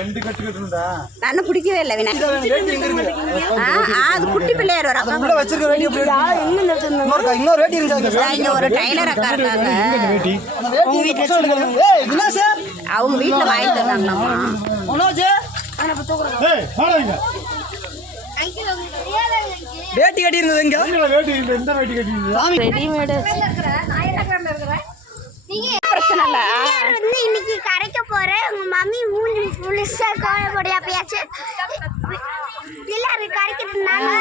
ரெண்டு கட்டு கட்டணும்டா. நான் பிடிக்கவே இல்லை வினா அது குட்டி பிள்ளையார் எடுத்து? இன்னொரு வேட்டி இங்க ஒரு டைலர் அக்கா இருக்காங்க. அந்த வேட்டி. இந்த பசங்க எடுக்கணும். ஏய் வினாஷ் அவங்க வீட்டுல வாங்கி தந்தாங்களாமா மனோஜ். வேட்டி கட்டி இருந்தது எங்க சாமி ரெடிமேடு பிரச்சனை இல்லை. போறேன் உங்க மம்மி மூணு முழுசா கோலப்படியா பேச்சு ஹாஸ்பிட்டல் நல்ல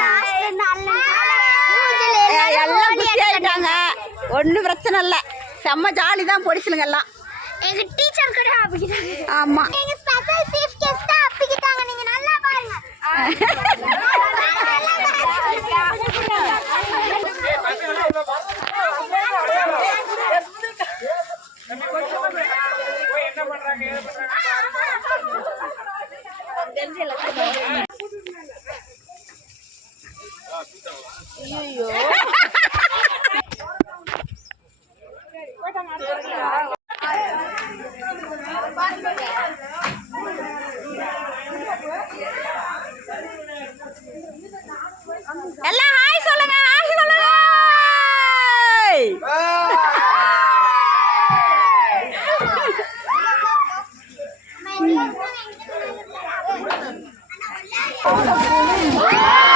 எல்லாம் குஷி ஆயிட்டாங்க ஒன்றும் பிரச்சனை இல்லை செம்ம ஜாலி தான் பொடிச்சுலுங்க எல்லாம் எங்க டீச்சர் கூட அப்பிக்கிட்டாங்க ஆமா எங்க ஸ்பெஷல் சீஃப் கெஸ்ட் அப்பிக்கிட்டாங்க நீங்க நல்லா பாருங்க எல்லாம் ஹாய் சொல்லுங்க ஹாய் சொல்லுங்க எத்தனை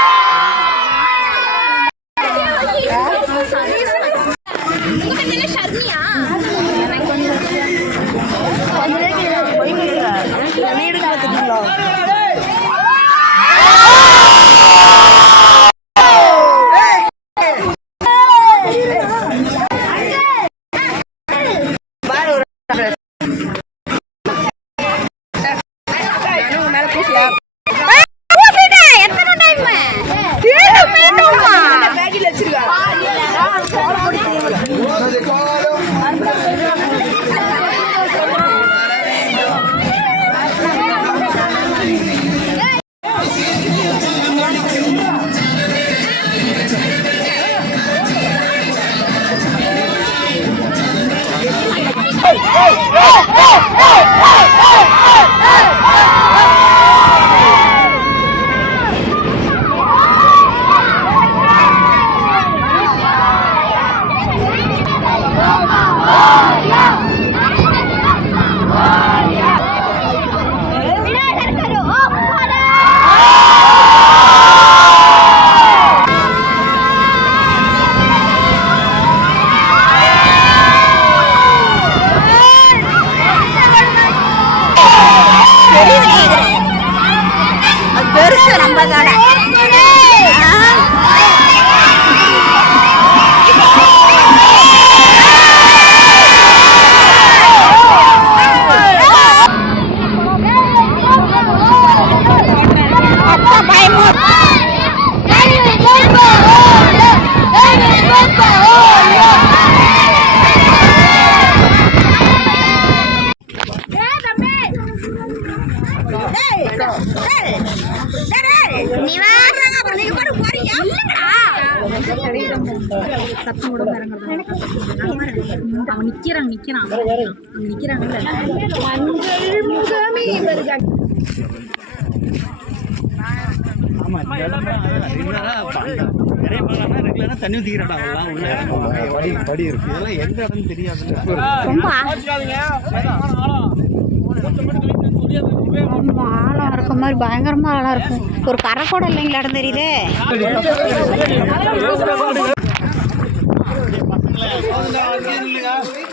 பாட்டு போறீங்க அவன் நிக்கிறான் நிக்கிறான். நிக்கிறாங்கல்ல தண்ணி உள்ள படி படி இருக்கு. இதெல்லாம் எந்த இடம்னு தெரியாது ரொம்ப ரொம்ப ஆழம் இருக்க மாதிரி பயங்கரமா ஆழம் இருக்கும். ஒரு கரை கூட இல்லைங்களா இடம் தெரியுதே. ஏய்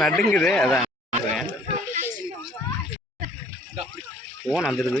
நடுங்குது அதான். ஓன் வந்துடுது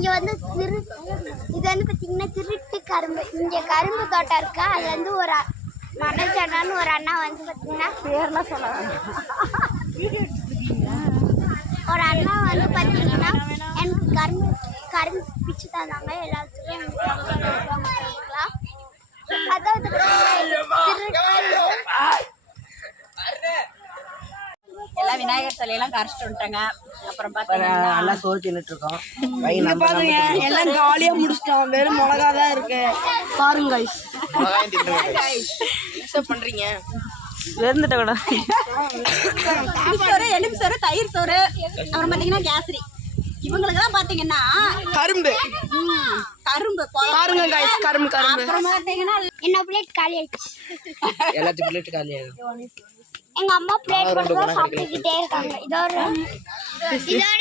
இங்கே வந்து திரு இது வந்து பார்த்தீங்கன்னா திருட்டு கரும்பு. இங்கே கரும்பு தோட்டம் இருக்கா? அது வந்து ஒரு மனோஜனான்னு ஒரு அண்ணா வந்து பார்த்தீங்கன்னா பேர்லாம் சொல்ல ஒரு அண்ணா வந்து பார்த்தீங்கன்னா எனக்கு கரும்பு கரும்பு பிச்சு தந்தாங்க. எல்லாத்துக்கும். அதாவது எல்லாம் விநாயகர் சிலையெல்லாம் கரைச்சிட்டு வந்துட்டாங்க. அப்புறம் பார்த்தீங்கன்னா நல்லா சோறு தின்னுட்டு இருக்கோம். பாருங்க எல்லாம் காலியா முடிச்சிட்டோம். வெறும் மிளகா தான் இருக்கு. பாருங்க பண்றீங்க. வெறுந்துட்ட கூட. சோறு எலும்பு சோறு தயிர் சோறு அப்புறம் பார்த்தீங்கன்னா கேசரி. இவங்களுக்கெல்லாம் பார்த்தீங்கன்னா கரும்பு. ம், கரும்பு. பாருங்க guys, கரும்பு கரும்பு. அப்புறம் பார்த்தீங்கன்னா என்ன பிளேட் காலி ஆயிடுச்சு எல்லாத்துக்கும் பிளேட் காலியாகும் எங்க அம்மா பிளேட் தான் சாப்பிட்டுக்கிட்டே இருக்காங்க. இதோட இதோட